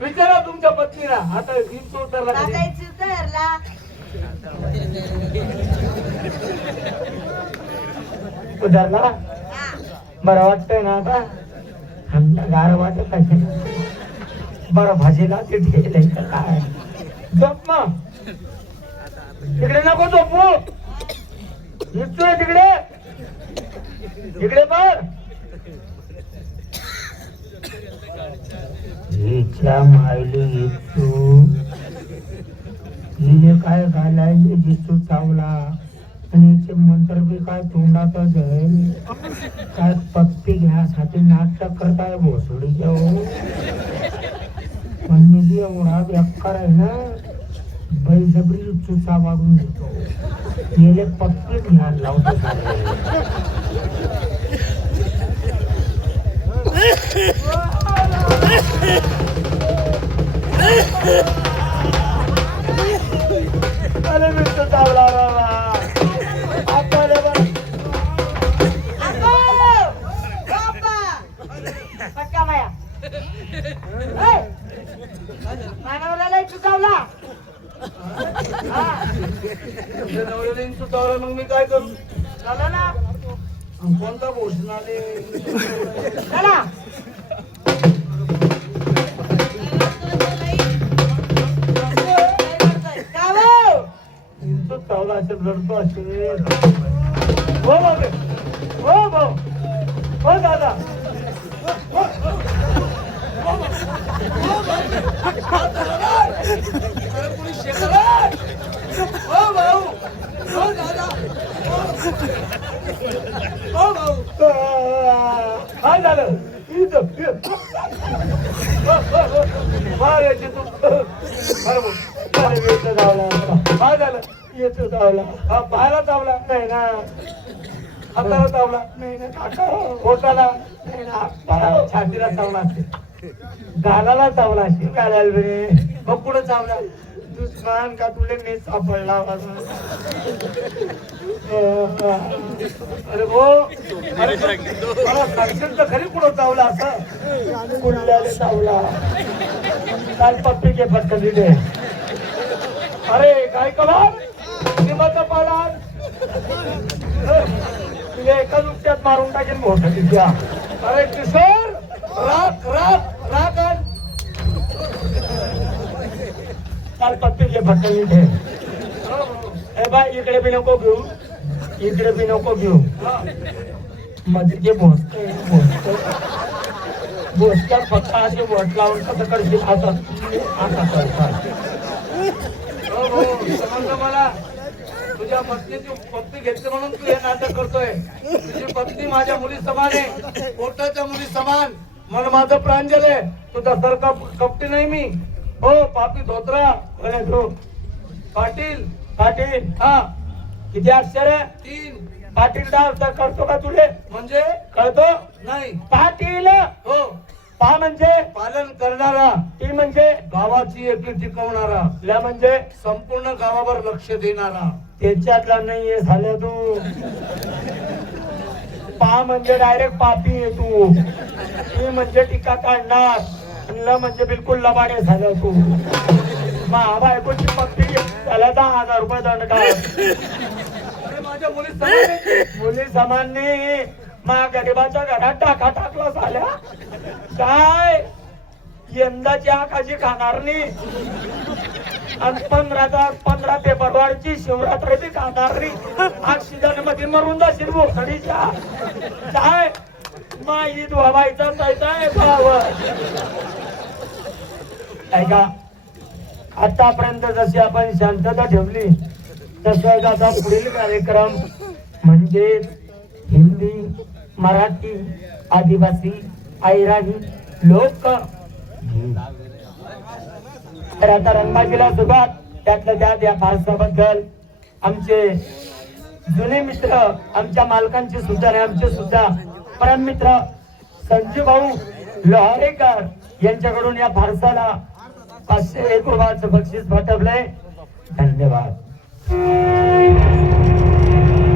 विचारा तुमच्या पत्नीला. आता इंच उतरला उतरला बरं वाटतंय ना आता. थंड गार वाटत आहे बरं. भाजीला ते ठेवलंय का काय. झोप मग तिकडे नको झोपू. निघतोय तिकडे इकडे बघ. हिच्या मायले येतो हिने काय घालायले जितू चावला आणि हिचे मंत्र बी काय तोंडातच आहे. काय पप्पी घ्यासाठी नाटक करताय भोसडीच्या. पण मी एवढा बेकार आहे ना बळजबरी चुचा वाढून देतो. गेले पप्पी घ्यायला लावतो. अरे मित्र चावला मग मी काय करू. चला ना कोणता भूषण आले. चला चावला असेल रडतो असेल. हो बाबे हो भाऊ हो दादा. हो भाऊ हो दादा. हो भाऊ काय झालं. मारायची तू काय झालं. येतो चावला. पायाला चावला नाही ना. हाताला चावला नाही ना. पोटाला नाही ना. छातीला चावला असेल. गालाला चावला असेल. गालाला रे मग कुठं चावला. दुश्मन का तुले मी सापडला. अरे हो अरे मला सांगशील तर खरी कुठं चावला. असं कुठल्याला चावला. काल पप्पी घे पटकन दिले. अरे काय कबाब निमाचा पाला तुला एका नुकत्यात मारून टाकेल मोठा तिच्या. अरे किशोर राख राख राख. काल पत्ती घे पटकन इथे. ए बाय इकडे बी नको घेऊ. इकडे बी नको घेऊ. मध्ये जे भोसकं भोसक्यात फक्त असे बोट लावून कसं करशील असं असं करतात. मला तुझ्या पत्नीची पत्नी घेतली म्हणून तू हे नाटक करतोय. तुझी पत्नी माझ्या मुली समान आहे. पोटाच्या मुली समान. मला माझं प्रांजल आहे. तुझा सारखा कपटी नाही मी. हो पापी धोत्रा. पाटील पाटील हा किती अक्षर आहे. 3. पाटील डाव करतो का तुले. म्हणजे कळतो नाही. पाटील हो. पा म्हणजे पालन करणारा. टी म्हणजे गावाची एकी टिकवणारा. ल्या म्हणजे संपूर्ण गावावर लक्ष देणारा. त्याच्यातला नाहीये झाल्या तू. पा म्हणजे डायरेक्ट पापी आहे तू. टी म्हणजे टीका काढणार. ल म्हणजे बिलकुल लबाडे झालं तू. बायकोची पत्ती त्याला 10,000 रुपये दंड काढ. माझ्या मुली समान नाही. मा गरीबाच्या घरात टाका टाकला झाल्या. काय यंदाची आकाशी खाणार नाही. आणि 15 फेब्रुवारीची शिवरात्री बी खाणार नाही. ऑक्सिजन मध्ये मरून जाशील भोसडीच्या. काय मा ईद व्हायचा जायचंय भाव. ऐका आतापर्यंत जशी आपण शांतता ठेवली तसं आता पुढील कार्यक्रम म्हणजे हिंदी मराठी आदिवासी अहिराणी लोक. तर आता रंगबाजीला सुरुवात. त्यातलं त्यात या फारसाबद्दल आमचे जुने मित्र आमच्या मालकांचे सुद्धा आणि आमचे सुद्धा परम मित्र संजू भाऊ लोहारेकर यांच्याकडून या फारसाला 501 रुपयाचं बक्षीस पाठवलंय. धन्यवाद.